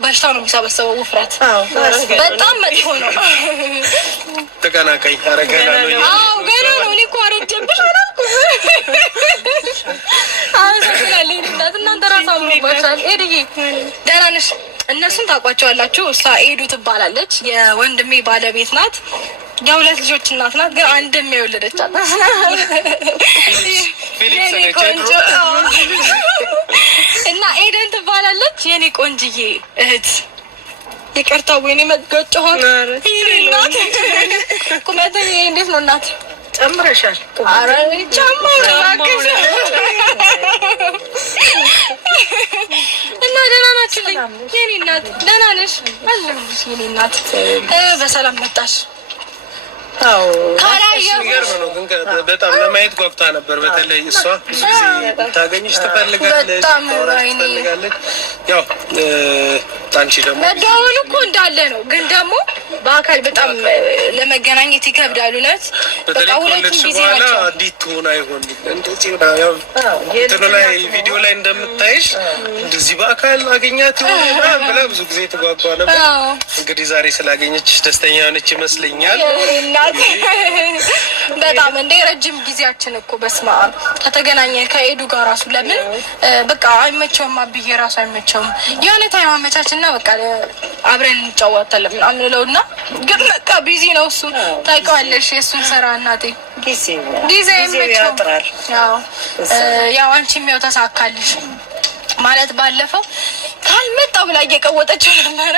በሽታው ነው የሚሰበሰበው ውፍረት በጣም መጥፎ ነው። ተቀናቃይ አረጋና ነው። አዎ ገና ነው። እኔ እኮ አረጀብሽ አላልኩም። አመሰግናለሁ እናንተ ራሳችሁ ወጣት ኤድዬ ደህና ነሽ? እነሱን ታውቋቸዋላችሁ። እሷ ኤዱ ትባላለች። የወንድሜ ባለቤት ናት። የሁለት ልጆች እናት ናት። ግን አንድም የወለደቻት እና ኤደን ትባላለች። የኔ ቆንጅዬ እህት ይቅርታ ወይኔ መገጨኋት እናት ቁመቴ እንዴት ነው እናት? ጨምረሻል። ኧረ ጨምረሽ እና ደህና ናችሁልኝ የኔ እናት? ደህና ነሽ? አለሁልሽ የኔ እናት። በሰላም መጣሽ? አዎ የሚገርም ነው። ግን በጣም ለማየት ጓጉታ ነበር። በተለይ እሷ ብዙ ጊዜ ታገኝሽ ትፈልጋለች፣ ትፈልጋለች። ያው አንቺ ደግሞ መደዋወሉ እኮ እንዳለ ነው። ግን ደግሞ በአካል በጣም ለመገናኘት ይከብዳል። እውነት በቃ ሁለቱም ጊዜ ናቸው። እንዴት ትሆን አይሆን እንደዚህ ያው እንትኑ ላይ ቪዲዮ ላይ እንደምታይሽ እንደዚህ በአካል አገኛት ይሆናል ብላ ብዙ ጊዜ ተጓጓ ነበር። እንግዲህ ዛሬ ስላገኘችሽ ደስተኛ ሆነች ይመስለኛል። በጣም እንደ ረጅም ጊዜያችን እኮ በስማ ከተገናኘን ከኤዱ ጋር ራሱ ለምን በቃ አይመቸውም። አብዬ ራሱ አይመቸውም። የሆነ ታይም አመቻችና በቃ አብረን እንጫወታለን ምናምን እለውና ግን በቃ ቢዚ ነው እሱ። ታውቂዋለሽ የእሱን ስራ እናቴ ጊዜ ይመቸዋል። ያው አንቺም ያው ተሳካልሽ ማለት ባለፈው ካልመጣ ብላ እየቀወጠችው ነበረ።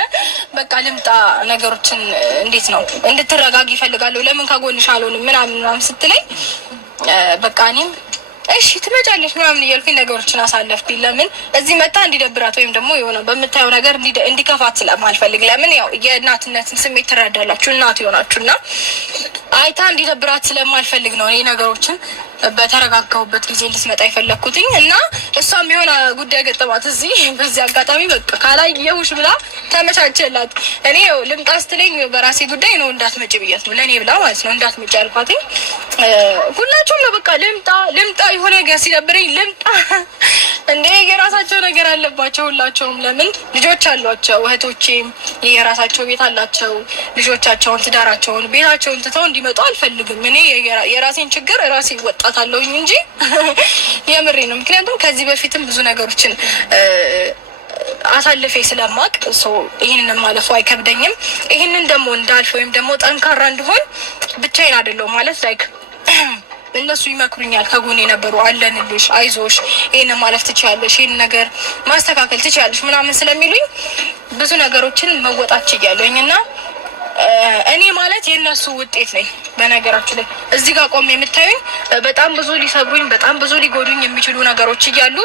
በቃ ልምጣ ነገሮችን እንዴት ነው እንድትረጋጊ ይፈልጋለሁ፣ ለምን ከጎንሽ አልሆንም ምናምን ስትለኝ በቃ እኔም እሺ ትመጫለሽ ምናምን እያልኩኝ ነገሮችን አሳለፍኩኝ። ለምን እዚህ መጣ እንዲደብራት ወይም ደግሞ የሆነ በምታየው ነገር እንዲከፋት ስለማልፈልግ፣ ለምን ያው የእናትነትን ስሜት ትረዳላችሁ እናት ይሆናችሁና አይታ እንዲደብራት ስለማልፈልግ ነው እኔ ነገሮችን በተረጋጋሁበት ጊዜ እንድትመጣ የፈለኩትኝ። እና እሷም የሆነ ጉዳይ ገጠማት እዚህ በዚህ አጋጣሚ በቃ ካላየሁሽ ብላ ተመቻቸላት። እኔ ልምጣ ስትለኝ በራሴ ጉዳይ ነው እንዳትመጪ ብያት ነው ለእኔ ብላ ማለት ነው እንዳትመጪ ያልኳትኝ። ሁላችሁም ነው በቃ ልምጣ የሆነ ነገር ሲደብረኝ ልምጣ እንዴ የራሳቸው ነገር አለባቸው ሁላቸውም። ለምን ልጆች አሏቸው እህቶቼም የራሳቸው ቤት አላቸው። ልጆቻቸውን ትዳራቸውን ቤታቸውን ትተው እንዲመጡ አልፈልግም። እኔ የራሴን ችግር ራሴ ወጣታለሁኝ እንጂ የምሬ ነው። ምክንያቱም ከዚህ በፊትም ብዙ ነገሮችን አሳልፌ ስለማቅ ይህንን ማለፉ አይከብደኝም። ይህንን ደግሞ እንዳልፍ ወይም ደግሞ ጠንካራ እንድሆን ብቻዬን አይደለሁም ማለት ላይክ እነሱ ይመክሩኛል። ከጎኔ የነበሩ አለንልሽ፣ አይዞሽ፣ ይሄን ማለፍ ትችያለሽ፣ ይሄን ነገር ማስተካከል ትችያለሽ ምናምን ስለሚሉኝ ብዙ ነገሮችን መወጣት ችያለሁኝ እና እኔ ማለት የእነሱ ውጤት ነኝ። በነገራችሁ ላይ እዚህ ጋር ቆሜ የምታዩኝ በጣም ብዙ ሊሰብሩኝ በጣም ብዙ ሊጎዱኝ የሚችሉ ነገሮች እያሉ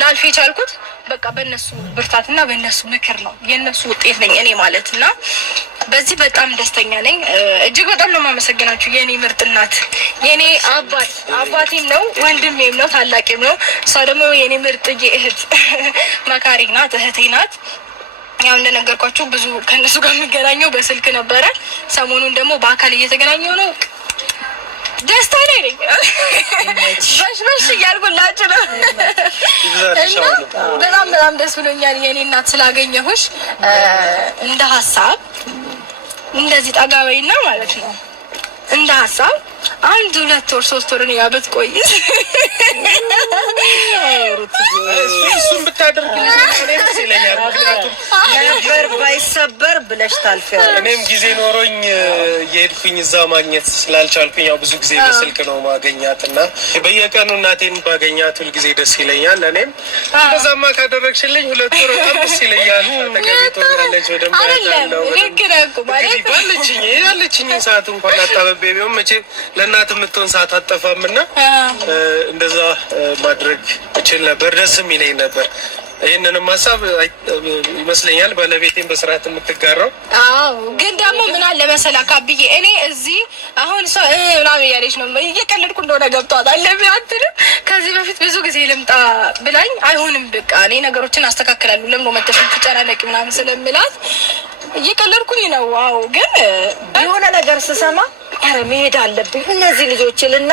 ላልፍ የቻልኩት በቃ በእነሱ ብርታትና በእነሱ ምክር ነው። የእነሱ ውጤት ነኝ እኔ ማለት እና በዚህ በጣም ደስተኛ ነኝ። እጅግ በጣም ነው የማመሰግናችሁ የኔ ምርጥ እናት፣ የኔ አባቴም ነው ወንድሜም ነው ታላቄም ነው። እሷ ደግሞ የኔ ምርጥዬ እህት መካሪ ናት፣ እህቴ ናት። ያው እንደነገርኳችሁ ብዙ ከነሱ ጋር የሚገናኘው በስልክ ነበረ። ሰሞኑን ደግሞ በአካል እየተገናኘው ነው። ደስታ ላይ ነኝ። በሽ እያልኩላችሁ ነው። በጣም ደስ ብሎኛል የኔ እናት ስላገኘሁሽ። እንደ ሀሳብ እንደዚህ ጠጋበይና ማለት ነው እንደ ሀሳብ 1 2 ወር 3 ወር ነው ያበት ቆይስ እሱን ብታደርግ እኔም ሲለኛል ነበር ባይሰበር ብለሽ ታልፊያለሽ። እኔም ጊዜ ኖሮኝ የሄድኩኝ እዛ ማግኘት ስላልቻልኩኝ ያው ብዙ ጊዜ በስልክ ነው ማገኛትና በየቀኑ እናቴን ባገኛት ሁሉ ጊዜ ደስ ይለኛል። እኔም እንደዛማ ካደረግሽልኝ 2 ወር በጣም ደስ ይለኛል። ተገኝቶኛለች ወደም ያለው ያለችኝ ሰዓት እንኳን አጣበቤ ቢሆን መቼ ለእናት የምትሆን ሰዓት አጠፋምና እንደዛ ማድረግ እችል ነበር፣ ደስም ይለኝ ነበር። ይህንንም ሀሳብ ይመስለኛል ባለቤቴን በስርዓት የምትጋራው። አዎ ግን ደግሞ ምን አለ መሰለህ ካብዬ እኔ እዚህ አሁን ሰው ምናምን እያለች ነው እየቀለድኩ እንደሆነ ገብቷታል። ለምን አትልም? ከዚህ በፊት ብዙ ጊዜ ልምጣ ብላኝ አይሆንም በቃ እኔ ነገሮችን አስተካክላለሁ ለምን ነው መተሽ ትጨናነቂ ምናምን ስለምላት እየቀለድኩኝ ነው። አዎ ግን የሆነ ነገር ስሰማ ኧረ መሄድ አለብኝ እነዚህ ልጆችልና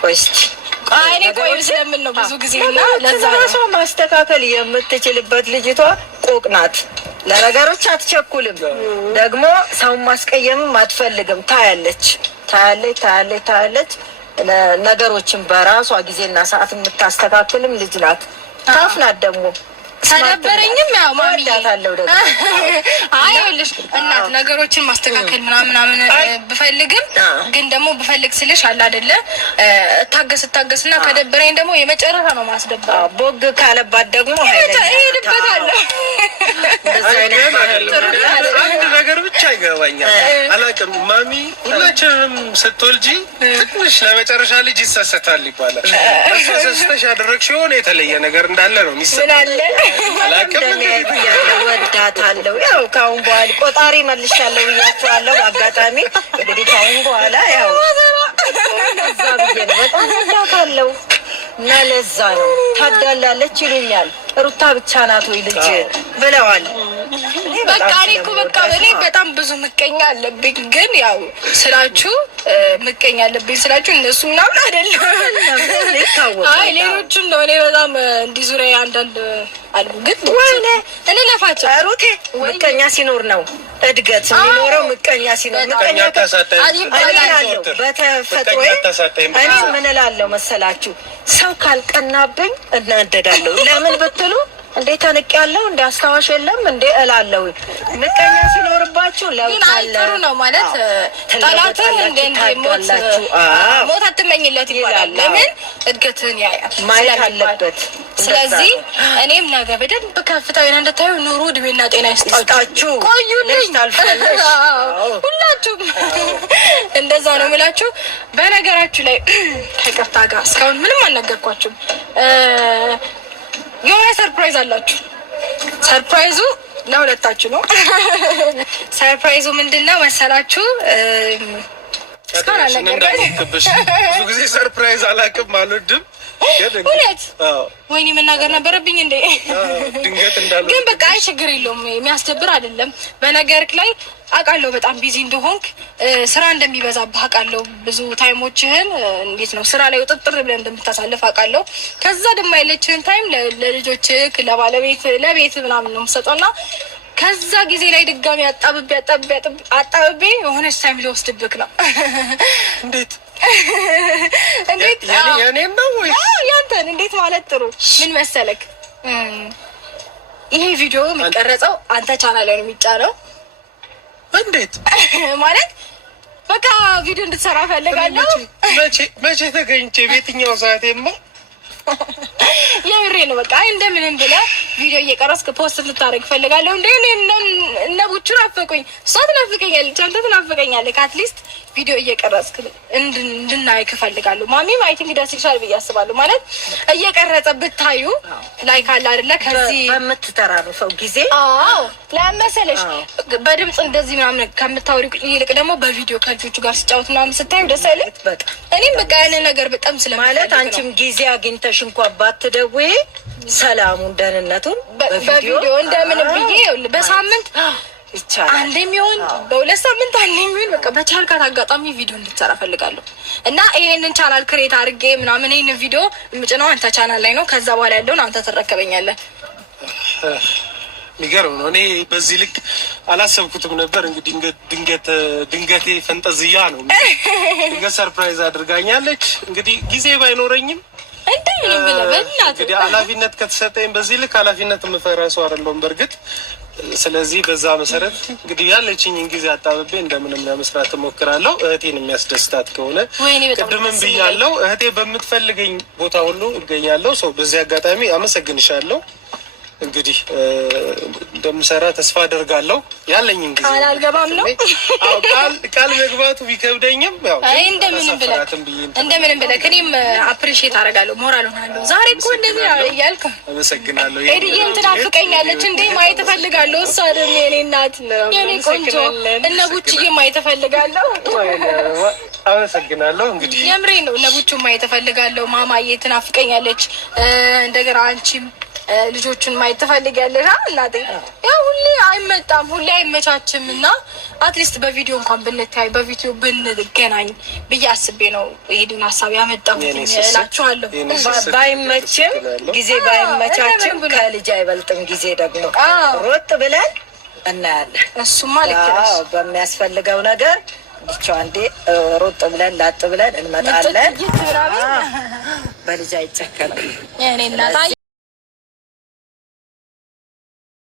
ቆይ እስኪ እኔ ቆይ ስለምን ነው ብዙ ጊዜ እና ለዛ ራሷ ማስተካከል የምትችልበት ልጅቷ ቆቅ ናት። ለነገሮች አትቸኩልም። ደግሞ ሰውን ማስቀየምም አትፈልግም። ታያለች ነገሮችን በራሷ ጊዜና ሰዓት የምታስተካክልም ልጅ ናት። ታፍ ናት ደግሞ ተደበረኝም ያው ማሚ ታለው ደግሞ ይኸውልሽ እናት ነገሮችን ማስተካከል ምናምን ብፈልግም ግን ደግሞ ብፈልግ ስልሽ አለ አይደለ እታገስና ከደበረኝ ደግሞ የመጨረሻ ነው ማስደበር። ቦግ ካለባት ደግሞ እሄድበታለሁ። አንድ ነገር ብቻ ይገባኛል። አላውቅም ማሚ ሁላችንም ስትወልጂ ትንሽ ለመጨረሻ ልጅ ይሰሰታል ይባላል። ተሰስተሽ ያደረግሽው የሆነ የተለየ ነገር እንዳለ ነው የሚሰማኝ። ወዳታለሁ። ያው ካሁን በኋላ ቆጣሪ መልሻለሁ ብያቸዋለሁ። በአጋጣሚ እንግዲህ ካሁን በኋላ ያው ለዛ ብዬ ነው በጣም ወዳታለሁ እና ለዛ ነው ታዳላለች ይሉኛል። ሩታ ብቻ ናት ወይ ልጅ ብለዋል። በቃ እኔ እኮ በቃ እኔ በጣም ብዙ ምቀኛ አለብኝ። ግን ያው ስላችሁ ምቀኛ አለብኝ ስላችሁ እነሱ ምናምን አይደለም። አይ ሌሎቹን ነው። እኔ በጣም እንዲህ ዙሪያ አንዳንድ አሉ። ግን ወይኔ እኔ ለፋቸው ሩቴ ምቀኛ ሲኖር ነው እድገት የሚኖረው። ምቀኛ ሲኖር ምቀኛ በተፈጥሮ እኔ ምን እላለሁ መሰላችሁ? ሰው ካልቀናብኝ እናደዳለሁ። ለምን ብትሉ እንዴ ተንቅ ያለው እንደ አስታዋሽ የለም እንዴ እላለሁ። ምቀኛ ሲኖርባችሁ ለውጣለ ነው ማለት ጠላትን እንደ ሞት አትመኝለት ይባላል። ለምን እድገትን ያያል ማየት አለበት። ስለዚህ እኔም ነገ በደንብ ከፍታዊ እንደታዩ ኑሮ እድሜና ጤና ይስጣችሁ። ቆዩልኝ ሁላችሁም እንደዛ ነው የምላችሁ። በነገራችሁ ላይ ከቅርታ ጋር እስካሁን ምንም አልነገርኳችሁም። የሆነ ሰርፕራይዝ አላችሁ። ሰርፕራይዙ ለሁለታችሁ ነው። ሰርፕራይዙ ምንድነው መሰላችሁ? እስካሁን አልነገርኳችሁም። ብዙ ጊዜ ሰርፕራይዝ አላውቅም፣ አልወድም። እውነት ወይኔ መናገር ነበረብኝ እንዴ? ድንገት እንዳለ ግን በቃ አይ ችግር የለውም። የሚያስደብር አይደለም። በነገርክ ላይ አውቃለሁ በጣም ቢዚ እንደሆንክ ስራ እንደሚበዛብህ አውቃለሁ። ብዙ ታይሞችህን እንዴት ነው ስራ ላይ ውጥጥር ብለን እንደምታሳልፍ አውቃለሁ። ከዛ ደግሞ ያለችህን ታይም ለልጆችህ፣ ለባለቤት፣ ለቤት ምናምን ነው የምትሰጠውና ከዛ ጊዜ ላይ ድጋሚ አጣብቤ የሆነች ታይም ሊወስድብክ ነው። እንዴት የኔም ነው ወይ ያንተን? እንዴት ማለት ጥሩ ምን መሰለክ፣ ይሄ ቪዲዮ የሚቀረጸው አንተ ቻናል ላይ ነው የሚጫነው። እንዴት ማለት በቃ ቪዲዮ እንድትሰራ ፈልጋለሁ። መቼ ተገኝቼ በየትኛው ሰዓቴማ? የምሬ ነው። በቃ እንደምንም ብለህ ቪዲዮ እየቀረስክ ፖስት ልታደርግ ፈልጋለሁ። እንዴ እነ ቡቹ ናፈቁኝ፣ እሷ ትናፍቀኛለች፣ አንተ ትናፍቀኛለህ። አትሊስት ቪዲዮ እየቀረስክ እንድናይክ እፈልጋለሁ። ማሚም አይ ቲንክ ደስ ይሻል ብዬ አስባለሁ። ማለት እየቀረጸ ብታዩ ላይክ አለ አይደለ? ከዚህ በምትተራርፈው ጊዜ ለመሰለሽ በድምጽ እንደዚህ ምናምን ከምታወሪ ይልቅ ደግሞ በቪዲዮ ከልጆቹ ጋር ሲጫወት ምናምን ስታዩ ደስ አይልም? እኔም በቃ ያንን ነገር በጣም ማለት አንቺም ጊዜ አግኝተሽ እንኳን ባትደውይ ሰላሙን ደህንነቱን በቪዲዮ እንደምንም ብዬ በሳምንት አንዴ የሚሆን በሁለት ሳምንት አንዴ የሚሆን በቃ በቻልካት አጋጣሚ ቪዲዮ እንድትሰራ ፈልጋለሁ። እና ይሄንን ቻናል ክሬት አድርጌ ምናምን ይሄንን ቪዲዮ የምጭነው አንተ ቻናል ላይ ነው። ከዛ በኋላ ያለውን አንተ ትረከበኛለህ። የሚገርም ነው። እኔ በዚህ ልክ አላሰብኩትም ነበር። እንግዲህ ድንገቴ ፈንጠዝያ ነው። ድንገት ሰርፕራይዝ አድርጋኛለች። እንግዲህ ጊዜ ባይኖረኝም እንግዲህ ኃላፊነት ከተሰጠኝ በዚህ ልክ ኃላፊነት የምፈራ ሰው አይደለሁም በእርግጥ። ስለዚህ በዛ መሰረት እንግዲህ ያለችኝን ጊዜ አጣብቤ እንደምንም ለመስራት እሞክራለሁ። እህቴን የሚያስደስታት ከሆነ ቅድምም ብያለሁ፣ እህቴ በምትፈልገኝ ቦታ ሁሉ እገኛለሁ። ሰው በዚህ አጋጣሚ አመሰግንሻለሁ። እንግዲህ እንደምሰራ ተስፋ አደርጋለሁ። ያለኝን ጊዜ አልገባም ነው ቃል መግባቱ ቢከብደኝም ያው እንደምንም ብለህ እኔም አፕሪሺየት አደርጋለሁ። ሞራል ሆናለሁ። ዛሬ እኮ እንደዚህ እያልኩ አመሰግናለሁ። ኤድዬም ትናፍቀኛለች እንዴ ማየት እፈልጋለሁ። እሷ ደግሞ የኔ እናት የኔ ቆንጆ እነ ቡችዬ ማየት እፈልጋለሁ። አመሰግናለሁ። እንግዲህ የምሬ ነው። እነ ቡቹ ማየት እፈልጋለሁ። ማማዬ ትናፍቀኛለች። እንደገና አንቺም ልጆቹን ማየት ትፈልጊያለሽ እናቴ? ያው ሁሌ አይመጣም፣ ሁሌ አይመቻችም እና አትሊስት በቪዲዮ እንኳን ብንታይ በቪዲዮ ብንገናኝ ብዬ አስቤ ነው ይሄንን ሀሳብ ያመጣሁት እላችኋለሁ። ባይመችም ጊዜ ባይመቻችም ከልጅ አይበልጥም ጊዜ ደግሞ ሮጥ ብለን እናያለን። እሱማ ልክ ነሽ። በሚያስፈልገው ነገር ብቻ አንዴ ሮጥ ብለን ላጥ ብለን እንመጣለን። በልጅ አይጨከንም። የኔ እናት